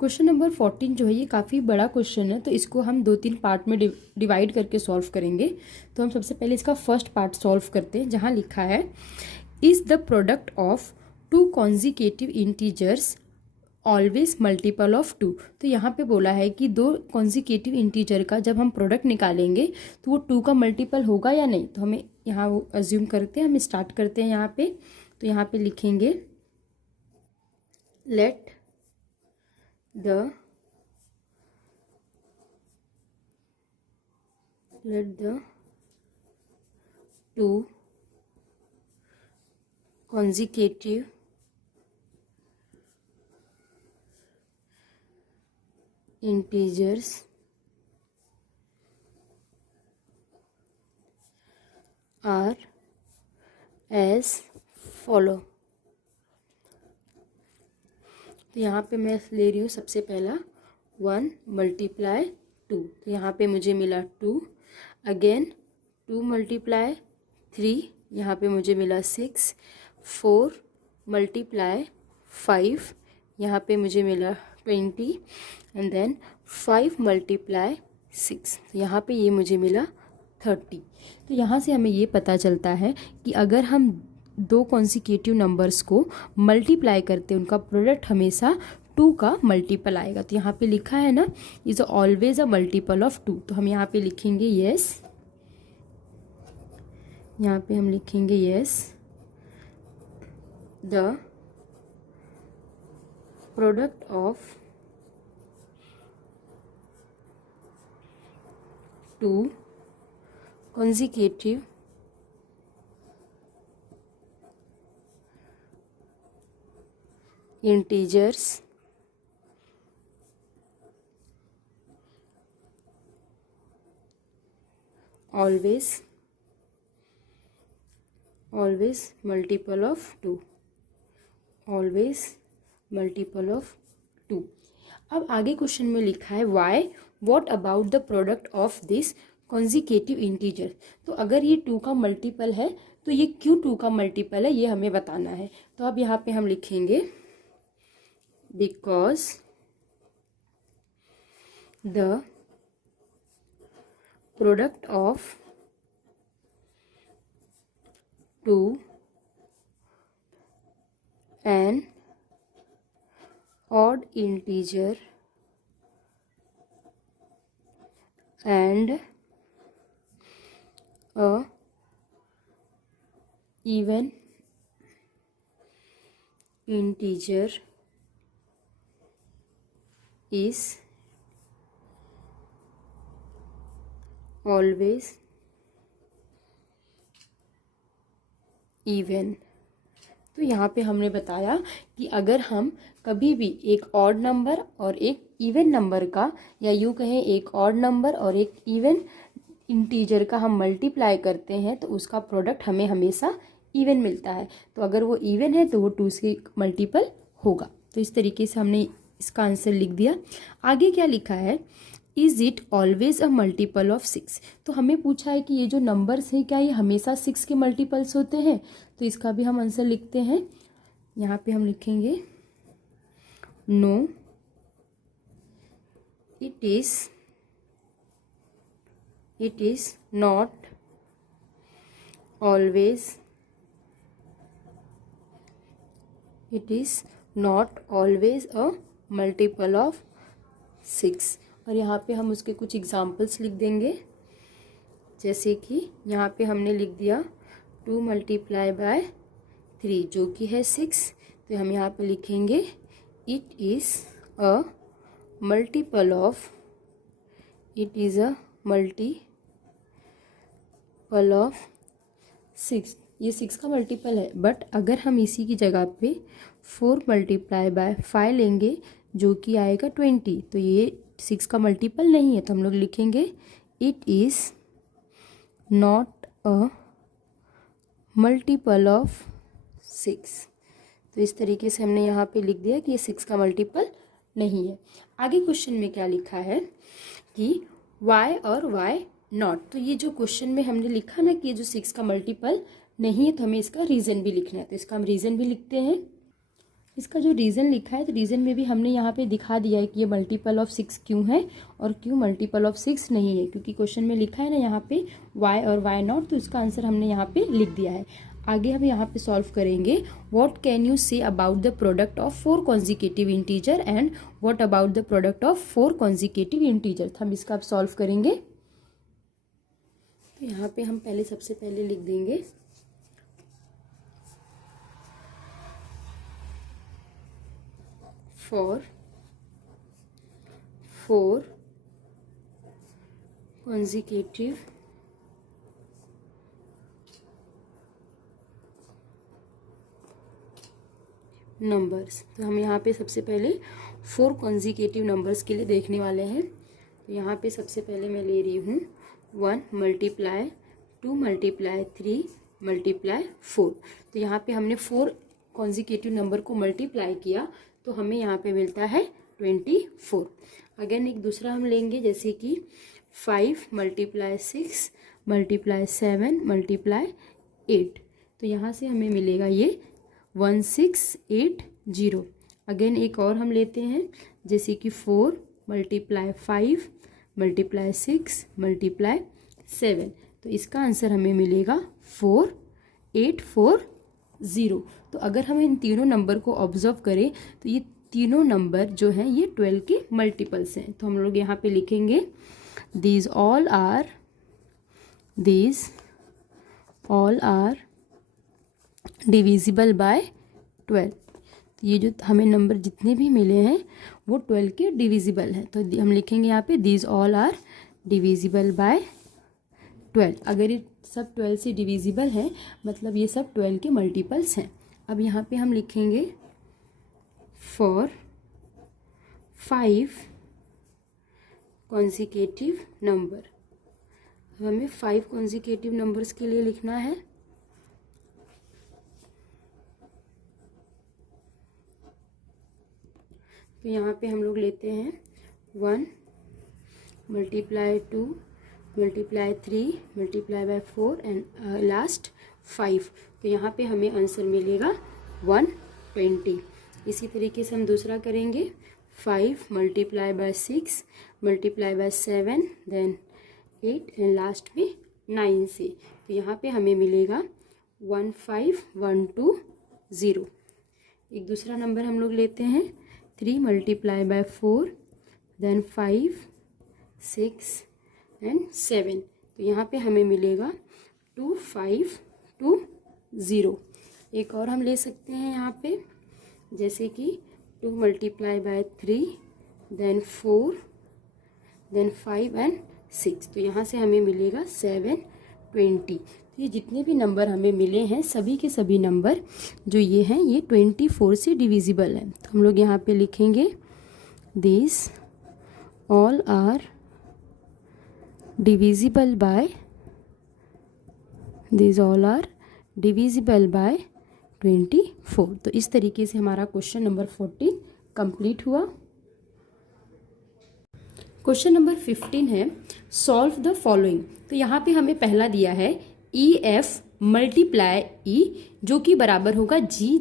Question number 14 जो है ये काफ़ी बड़ा क्वेश्चन है, तो इसको हम 2-3 पार्ट में डिवाइड करके सॉल्व करेंगे। तो हम सबसे पहले इसका फर्स्ट पार्ट सॉल्व करते हैं, जहाँ लिखा है is the product of to consecutive integers always multiple of 2। तो यहाँ पे बोला है कि दो कॉन्जिकेटिव इंटीजर का जब हम प्रोडक्ट निकालेंगे तो वो 2 का मल्टीपल होगा या नहीं। तो हमें यहाँ वो अज्यूम करते हैं, हम स्टार्ट करते हैं यहाँ पे। तो यहाँ पे लिखेंगे let the two consecutive integers are as follow। तो यहाँ पे मैं ले रही हूँ सबसे पहला 1 मल्टीप्लाई 2। तो यहाँ पे मुझे मिला 2, अगेन 2 मल्टीप्लाई 3, यहाँ पे मुझे मिला 6, 4 मल्टीप्लाई 5, यहाँ पे मुझे मिला 20, एंड देन 5 मल्टीप्लाई 6, तो यहाँ पे ये मुझे मिला 30। तो यहाँ से हमें ये पता चलता है कि अगर हम दो कॉन्सिक्यूटिव नंबर्स को मल्टीप्लाई करते हैं, उनका प्रोडक्ट हमेशा 2 का मल्टीपल आएगा। तो यहाँ पे लिखा है ना is always a multiple of 2। तो हम यहाँ पे लिखेंगे यस, यहाँ पे हम लिखेंगे yes the product of 2 consecutive integers always multiple of 2, always multiple of 2। अब आगे क्वेश्चन में लिखा है why what about the product of this consecutive integer. तो अगर ये 2 का मल्टीपल है तो ये क्यों 2 का मल्टीपल है ये हमें बताना है। तो अब यहाँ पे हम लिखेंगे because the product of 2 an odd integer and a even integer is always even। तो यहाँ पे हमने बताया कि अगर हम कभी भी एक ऑड नंबर और एक इवन नंबर का, या यूँ कहें एक ऑड नंबर और एक इवन इंटीजर का हम मल्टीप्लाई करते हैं तो उसका प्रोडक्ट हमें हमेशा इवन मिलता है। तो अगर वो इवन है तो वो 2 से मल्टीपल होगा। तो इस तरीके से हमने इसका आंसर लिख दिया। आगे क्या लिखा है is it always a multiple of 6। तो हमें पूछा है कि ये जो नंबर्स हैं क्या ये हमेशा 6 के मल्टीपल्स होते हैं। तो इसका भी हम आंसर लिखते हैं। यहाँ पे हम लिखेंगे no it is not always, it is not always a multiple of 6। और यहाँ पे हम उसके कुछ एग्जाम्पल्स लिख देंगे, जैसे कि यहाँ पे हमने लिख दिया 2 मल्टीप्लाई बाय 3 जो कि है 6। तो हम यहाँ पे लिखेंगे it is a multiple of, it is a multiple of 6। ये 6 का मल्टीपल है, बट अगर हम इसी की जगह पे 4 मल्टीप्लाई बाय 5 लेंगे जो कि आएगा 20, तो ये 6 का मल्टीपल नहीं है। तो हम लोग लिखेंगे it is not a multiple of 6। तो इस तरीके से हमने यहाँ पे लिख दिया कि ये 6 का मल्टीपल नहीं है। आगे क्वेश्चन में क्या लिखा है कि y और y नॉट। तो ये जो क्वेश्चन में हमने लिखा ना कि ये जो 6 का मल्टीपल नहीं है, तो हमें इसका रीज़न भी लिखना है। तो इसका हम रीज़न भी लिखते हैं। इसका जो रीज़न लिखा है तो रीज़न में भी हमने यहाँ पे दिखा दिया है कि ये मल्टीपल ऑफ 6 क्यों है और क्यों मल्टीपल ऑफ 6 नहीं है, क्योंकि क्वेश्चन में लिखा है ना यहाँ पे y और y नॉट, तो इसका आंसर हमने यहाँ पे लिख दिया है। आगे हम यहाँ पे सॉल्व करेंगे। What can you say about the product of 4 consecutive integer and what about the product of 4 consecutive integer. हम इसका अब सॉल्व करेंगे। तो यहाँ पे हम सबसे पहले लिख देंगे 4 consecutive नंबर्स। तो हम यहाँ पे सबसे पहले 4 कॉन्जिक्यूटिव नंबर्स के लिए देखने वाले हैं। तो यहाँ पे सबसे पहले मैं ले रही हूँ 1 × 2 × 3 × 4। तो यहाँ पे हमने 4 कॉन्जिक्यूटिव नंबर को मल्टीप्लाई किया तो हमें यहाँ पे मिलता है 24। अगेन एक दूसरा हम लेंगे, जैसे कि 5 × 6 × 7 × 8। तो यहाँ से हमें मिलेगा ये 1680। अगेन एक और हम लेते हैं, जैसे कि 4 × 5 × 6 × 7। तो इसका आंसर हमें मिलेगा 4840। तो अगर हम इन तीनों नंबर को ऑब्जर्व करें तो ये तीनों नंबर जो हैं ये 12 के मल्टीपल्स हैं। तो हम लोग यहाँ पे लिखेंगे these all are divisible by 12। तो ये जो हमें नंबर जितने भी मिले हैं वो 12 के डिविजिबल हैं। तो हम लिखेंगे यहाँ पे these all are divisible by 12। अगर ये सब 12 से डिविजिबल हैं मतलब ये सब 12 के मल्टीपल्स हैं। अब यहाँ पे हम लिखेंगे for 5 consecutive नंबर। हमें 5 consecutive नंबर्स के लिए लिखना है। तो यहाँ पे हम लोग लेते हैं 1 × 2 × 3 × 4 एंड लास्ट 5। तो यहाँ पे हमें आंसर मिलेगा 120। इसी तरीके से हम दूसरा करेंगे 5 × 6 × 7 देन 8 एंड लास्ट में 9 से। तो यहाँ पे हमें मिलेगा 15120। एक दूसरा नंबर हम लोग लेते हैं 3 × 4 देन 5 6 एंड 7। तो यहाँ पे हमें मिलेगा 2520। एक और हम ले सकते हैं यहाँ पे, जैसे कि 2 × 3 देन 4 देन 5 एंड 6। तो यहाँ से हमें मिलेगा 720। तो ये जितने भी नंबर हमें मिले हैं सभी के सभी नंबर जो ये हैं ये 24 से डिविजिबल हैं। तो हम लोग यहाँ पे लिखेंगे these all are divisible by 24। तो इस तरीके से हमारा क्वेश्चन नंबर 14 कंप्लीट हुआ। क्वेश्चन नंबर 15 है सॉल्व द फॉलोइंग। तो यहाँ पे हमें पहला दिया है EF मल्टीप्लाई E जो कि बराबर होगा G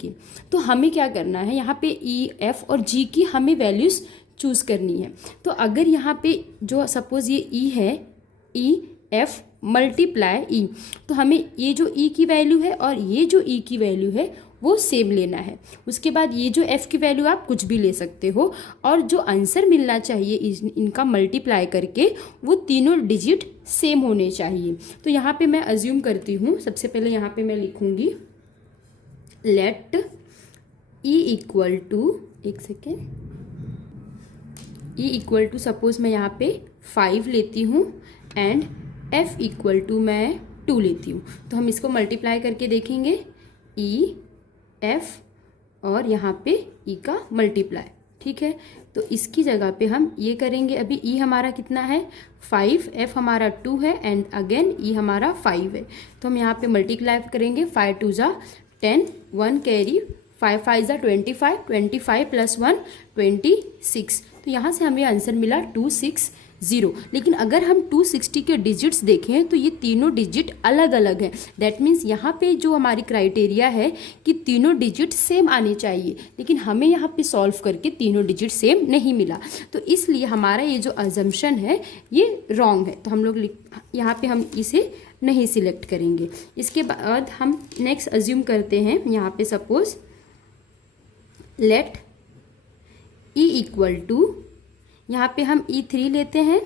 के। तो हमें क्या करना है, यहाँ पे EF और G की हमें वैल्यूज चूज करनी है। तो अगर यहाँ पे जो सपोज ये E है EF मल्टीप्लाई E, तो हमें ये जो E की वैल्यू है और ये जो E की वैल्यू है वो सेम लेना है। उसके बाद ये जो F की वैल्यू आप कुछ भी ले सकते हो और जो आंसर मिलना चाहिए इनका मल्टीप्लाई करके वो तीनों डिजिट सेम होने चाहिए। तो यहाँ पे मैं अज्यूम करती हूँ, सबसे पहले यहाँ पे मैं लिखूँगी लेट E इक्वल टू, एक second, E equal to suppose मैं यहाँ पे 5 लेती हूँ एंड F इक्वल टू मैं 2 लेती हूँ। तो हम इसको मल्टीप्लाई करके देखेंगे E F और यहाँ पे E का मल्टीप्लाई, ठीक है। तो इसकी जगह पे हम ये करेंगे, अभी E हमारा कितना है 5, F हमारा 2 है एंड अगेन E हमारा 5 है। तो हम यहाँ पे मल्टीप्लाई करेंगे 5 2 ज़ा 10, 1 कैरी, 5 5 ज़ा 25, 25 + 1 26। तो यहाँ से हमें आंसर मिला 260। 0। लेकिन अगर हम 260 के डिजिट्स देखें तो ये तीनों डिजिट अलग अलग हैं। दैट मीन्स यहाँ पे जो हमारी क्राइटेरिया है कि तीनों डिजिट सेम आने चाहिए, लेकिन हमें यहाँ पे सॉल्व करके तीनों डिजिट सेम नहीं मिला, तो इसलिए हमारा ये जो अजम्पशन है ये रॉन्ग है। तो हम लोग यहाँ पे हम इसे नहीं सिलेक्ट करेंगे। इसके बाद हम नेक्स्ट अज्यूम करते हैं, यहाँ पे suppose let E equal to, यहाँ पे हम E3 लेते हैं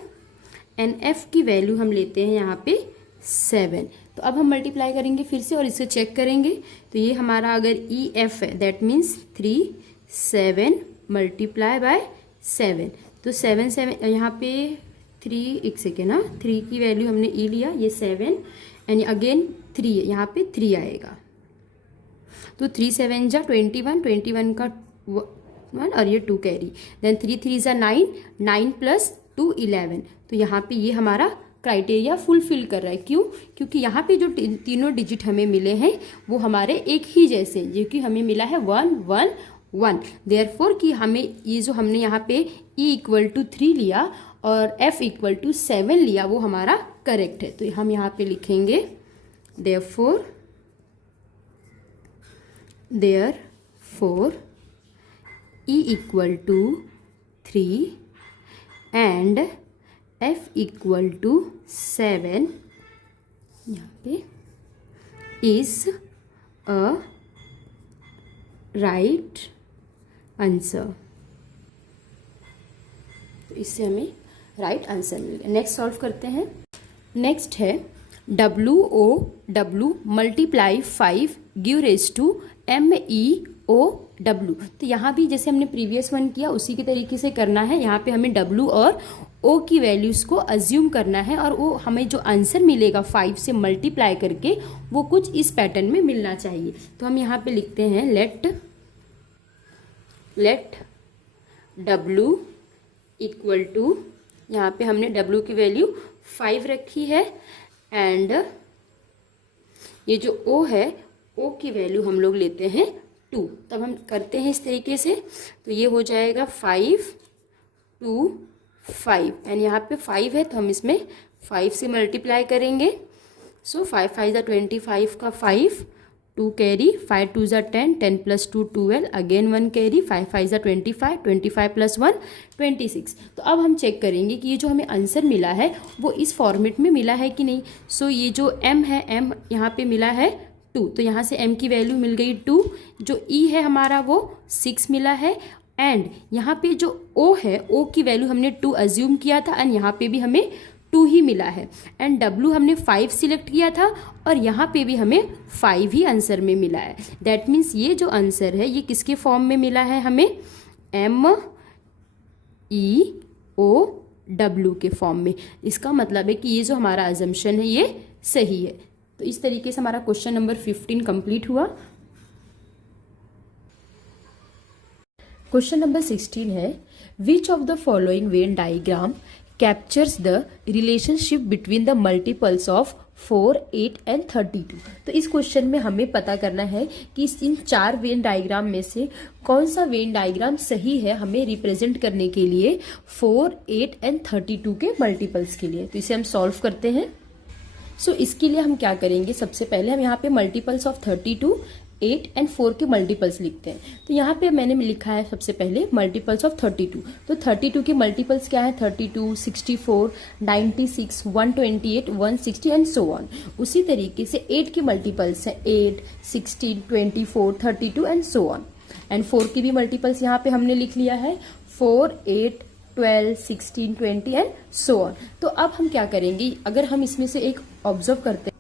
एंड F की वैल्यू हम लेते हैं यहाँ पे 7। तो अब हम मल्टीप्लाई करेंगे फिर से और इसे चेक करेंगे। तो ये हमारा अगर EF है दैट मीन्स 3 7 मल्टीप्लाई बाय 7, तो 7 7 यहाँ पे 3, एक सेकेंड ना, 3 की वैल्यू हमने E लिया, ये 7 एंड अगेन 3 है, यहाँ पे 3 आएगा। तो 3 7 जा 21, 21 का 1 और ये 2 कैरी, देन 3 3 जा 9, 9 प्लस 2 11। तो यहाँ पे ये हमारा क्राइटेरिया फुलफिल कर रहा है। क्यों? क्योंकि यहाँ पे जो तीनों डिजिट हमें मिले हैं वो हमारे एक ही जैसे, जो कि हमें मिला है 1 1 1। देयरफॉर कि हमें ये जो हमने यहाँ पे E इक्वल टू 3 लिया और F इक्वल टू 7 लिया वो हमारा करेक्ट है। तो हम यहाँ पे लिखेंगे therefore E equal to 3 and F equal to 7 यहाँ पे इज अ राइट आंसर। तो इससे हमें राइट आंसर मिल गया। नेक्स्ट सॉल्व करते हैं। नेक्स्ट है WOW multiply 5 give rise to MEOW। तो यहाँ भी जैसे हमने प्रीवियस वन किया उसी के तरीके से करना है। यहाँ पे हमें W और O की वैल्यूज़ को अज्यूम करना है और वो हमें जो आंसर मिलेगा 5 से मल्टीप्लाई करके वो कुछ इस पैटर्न में मिलना चाहिए। तो हम यहाँ पे लिखते हैं लेट W इक्वल टू, यहाँ पे हमने W की वैल्यू 5 रखी है एंड ये जो O है O की वैल्यू हम लोग लेते हैं 2। तब हम करते हैं इस तरीके से, तो ये हो जाएगा 5 2 5 एंड यहाँ पे 5 है तो हम इसमें 5 से मल्टीप्लाई करेंगे। सो 5 5 ज़ा 25 का 5, 2 कैरी, 5 2 ज़ा 10, 10 प्लस 2 12, अगेन 1 कैरी, 5 5 ज़ा 25, 25 प्लस 1 26। तो अब हम चेक करेंगे कि ये जो हमें आंसर मिला है वो इस फॉर्मेट में मिला है कि नहीं। सो ये जो M है, M यहाँ पे मिला है 2, तो यहाँ से M की वैल्यू मिल गई 2। जो E है हमारा वो 6 मिला है एंड यहाँ पे जो O है O की वैल्यू हमने 2 अज्यूम किया था एंड यहाँ पे भी हमें 2 ही मिला है एंड W हमने 5 सिलेक्ट किया था और यहाँ पे भी हमें 5 ही आंसर में मिला है। दैट मीन्स ये जो आंसर है ये किसके फॉर्म में मिला है हमें, MEOW के फॉर्म में। इसका मतलब है कि ये जो हमारा अजम्पशन है ये सही है। तो इस तरीके से हमारा क्वेश्चन नंबर 15 कंप्लीट हुआ। क्वेश्चन नंबर 16 है which of the following Venn diagram captures the relationship between the multiples of 4 8 and 32। तो इस क्वेश्चन में हमें पता करना है कि इन 4 वेन डायग्राम में से कौन सा वेन डायग्राम सही है हमें रिप्रेजेंट करने के लिए 4 8 एंड 32 के मल्टीपल्स के लिए। तो इसे हम सॉल्व करते हैं। सो इसके लिए हम क्या करेंगे, सबसे पहले हम यहाँ पे मल्टीपल्स ऑफ 32 8 एंड 4 के मल्टीपल्स लिखते हैं। तो यहाँ पे मैंने लिखा है सबसे पहले मल्टीपल्स ऑफ 32। तो 32 के मल्टीपल्स क्या है, 32 64 96 128 160 एंड सो ऑन। उसी तरीके से 8 के मल्टीपल्स हैं 8 16 24 32 एंड सो ऑन। एंड 4 की भी मल्टीपल्स यहाँ पे हमने लिख लिया है 4 8 12 16 20 एंड सो ऑन। तो अब हम क्या करेंगे, अगर हम इसमें से एक ऑब्जर्व करते हैं,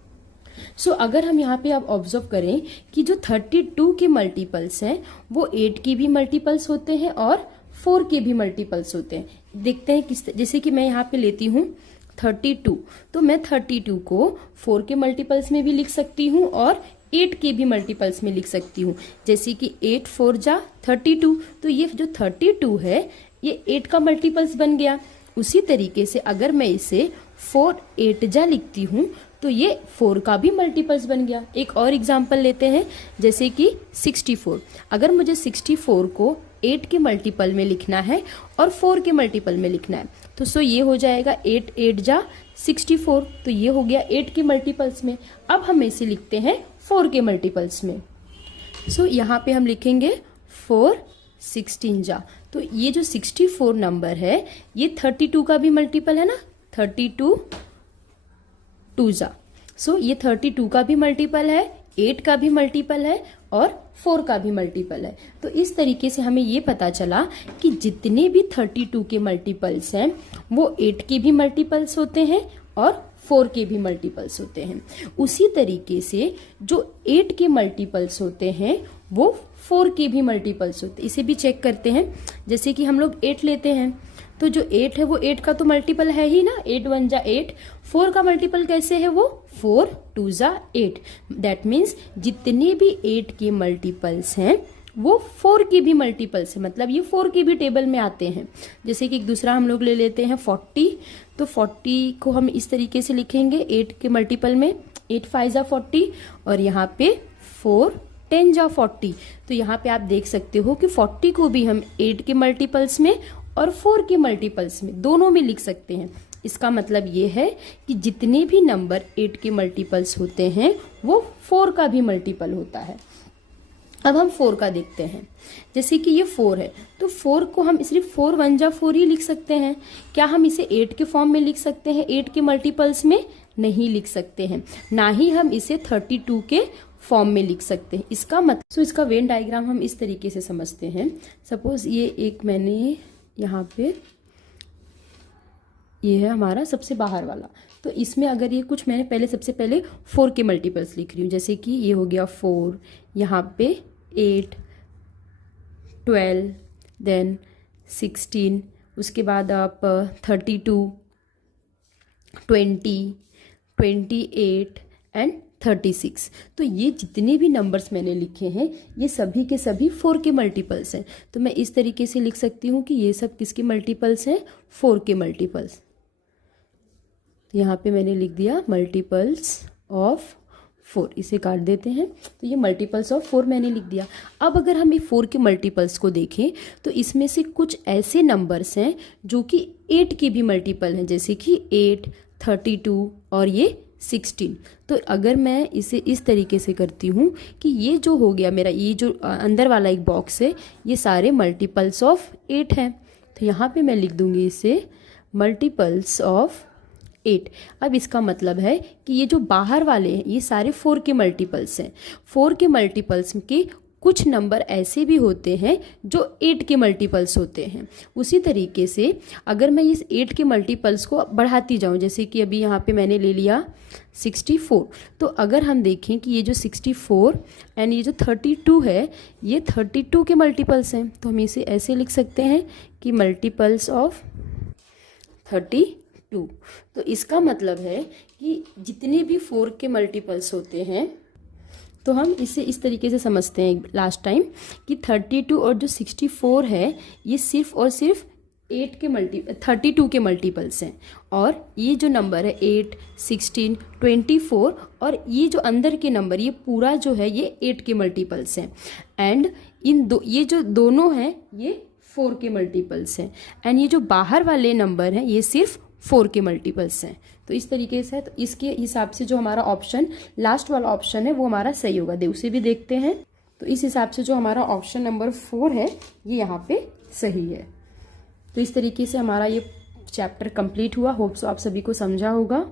सो अगर हम यहाँ पे अब ऑब्जर्व करें कि जो 32 के मल्टीपल्स हैं वो 8 की भी मल्टीपल्स होते हैं और 4 के भी मल्टीपल्स होते हैं। देखते हैं किस, जैसे कि मैं यहाँ पे लेती हूँ 32, तो मैं 32 को 4 के मल्टीपल्स में भी लिख सकती हूँ और 8 के भी मल्टीपल्स में लिख सकती हूँ। जैसे कि 8 4 जा 32, तो ये जो 32 है ये 8 का मल्टीपल्स बन गया। उसी तरीके से अगर मैं इसे 4 8 जा लिखती हूँ तो ये 4 का भी मल्टीपल्स बन गया। एक और एग्जाम्पल लेते हैं, जैसे कि 64। अगर मुझे 64 को 8 के मल्टीपल में लिखना है और 4 के मल्टीपल में लिखना है। तो सो ये हो जाएगा 8 8 जा 64। तो ये हो गया 8 के मल्टीपल्स में। अब हम इसे लिखते हैं 4 के मल्टीपल्स में। सो यहाँ पे हम लिखेंगे 4 16 जा। तो ये जो 64 नंबर है ये 32 का भी मल्टीपल है ना, 32 2 जा। सो ये 32 का भी मल्टीपल है, 8 का भी मल्टीपल है और 4 का भी मल्टीपल है। तो इस तरीके से हमें ये पता चला कि जितने भी 32 के मल्टीपल्स हैं वो 8 के भी मल्टीपल्स होते हैं और 4 के भी मल्टीपल्स होते हैं। उसी तरीके से जो 8 के मल्टीपल्स होते हैं वो 4 के भी मल्टीपल्स होते हैं। इसे भी चेक करते हैं। जैसे कि हम लोग 8 लेते हैं तो जो 8 है वो 8 का तो मल्टीपल है ही ना, 8 1 जा 8। 4 का मल्टीपल कैसे है, वो 4 2 जा 8। दैट मीन्स जितने भी 8 के मल्टीपल्स हैं वो 4 के भी मल्टीपल्स है, मतलब ये 4 के भी टेबल में आते हैं। जैसे कि एक दूसरा हम लोग ले लेते हैं 40। तो 40 को हम इस तरीके से लिखेंगे 8 के मल्टीपल में, 8 5 जा 40 और यहाँ पे 4 10 जा 40। तो यहाँ पे आप देख सकते हो कि 40 को भी हम 8 के मल्टीपल्स में और 4 के मल्टीपल्स में दोनों में लिख सकते हैं। इसका मतलब ये है कि जितने भी नंबर 8 के मल्टीपल्स होते हैं वो 4 का भी मल्टीपल होता है। अब हम 4 का देखते हैं। जैसे कि ये 4 है तो 4 को हम सिर्फ 4 1 जा 4 ही लिख सकते हैं। क्या हम इसे 8 के फॉर्म में लिख सकते हैं, 8 के मल्टीपल्स में? नहीं लिख सकते हैं। ना ही हम इसे 32 के फॉर्म में लिख सकते हैं। इसका मतलब इसका वेन डायग्राम हम इस तरीके से समझते हैं। सपोज ये एक मैंने यहाँ पे ये है हमारा सबसे बाहर वाला, तो इसमें अगर ये कुछ मैंने पहले सबसे पहले 4 के मल्टीपल्स लिख रही हूँ। जैसे कि ये हो गया 4, यहाँ पे 8 12 देन 16, उसके बाद आप 32 20 28 एंड 36। तो ये जितने भी नंबर्स मैंने लिखे हैं ये सभी के सभी 4 के मल्टीपल्स हैं। तो मैं इस तरीके से लिख सकती हूँ कि ये सब किसके मल्टीपल्स हैं, 4 के मल्टीपल्स। यहाँ पे मैंने लिख दिया मल्टीपल्स ऑफ 4, इसे काट देते हैं। तो ये मल्टीपल्स ऑफ 4 मैंने लिख दिया। अब अगर हम ये 4 के मल्टीपल्स को देखें तो इसमें से कुछ ऐसे नंबर्स हैं जो कि 8 के भी मल्टीपल हैं, जैसे कि 8 32 और ये 16। तो अगर मैं इसे इस तरीके से करती हूँ कि ये जो हो गया मेरा, ये जो अंदर वाला एक बॉक्स है ये सारे मल्टीपल्स ऑफ 8 हैं। तो यहाँ पे मैं लिख दूंगी इसे मल्टीपल्स ऑफ 8। अब इसका मतलब है कि ये जो बाहर वाले हैं ये सारे 4 के मल्टीपल्स हैं। 4 के मल्टीपल्स के कुछ नंबर ऐसे भी होते हैं जो 8 के मल्टीपल्स होते हैं। उसी तरीके से अगर मैं इस 8 के मल्टीपल्स को बढ़ाती जाऊं, जैसे कि अभी यहाँ पे मैंने ले लिया 64, तो अगर हम देखें कि ये जो 64 एंड ये जो 32 है ये 32 के मल्टीपल्स हैं, तो हम इसे ऐसे लिख सकते हैं कि मल्टीपल्स ऑफ 32। तो इसका मतलब है कि जितने भी 4 के मल्टीपल्स होते हैं, तो हम इसे इस तरीके से समझते हैं लास्ट टाइम कि 32 और जो 64 है ये सिर्फ और सिर्फ 32 के मल्टीपल्स हैं। और ये जो नंबर है 8 16 24 और ये जो अंदर के नंबर ये पूरा जो है ये 8 के मल्टीपल्स हैं। एंड ये जो दोनों हैं ये 4 के मल्टीपल्स हैं। एंड ये जो बाहर वाले नंबर हैं ये सिर्फ 4 के मल्टीपल्स हैं। तो इस तरीके से है। तो इसके हिसाब से जो हमारा ऑप्शन लास्ट वाला ऑप्शन है वो हमारा सही होगा। उसे भी देखते हैं। तो इस हिसाब से जो हमारा ऑप्शन नंबर 4 है ये यहाँ पे सही है। तो इस तरीके से हमारा ये चैप्टर कंप्लीट हुआ। होप सो आप सभी को समझा होगा।